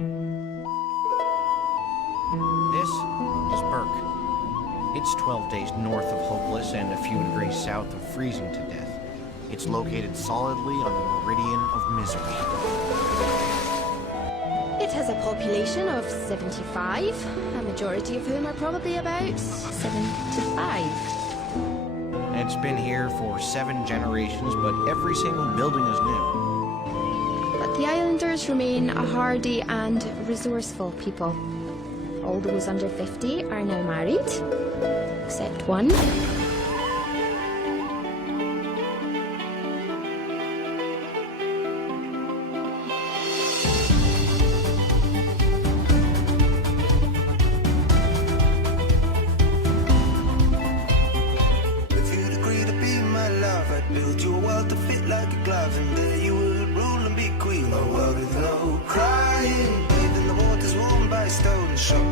This is Burke. It's 12 days north of hopeless and a few degrees south of freezing to death. It's located solidly on the meridian of misery. It has a population of 75, a majority of whom are probably about 75. It's been here for 7 generations, but every single building is new. But the islanders remain a hardy and resourceful people. All those under 50 are now married, except one. If you'd agree to be my love, I'd build you a world to fit like a glove, and there you would rule and be queen. A world with no crying, bathed in the waters warmed by stone, shot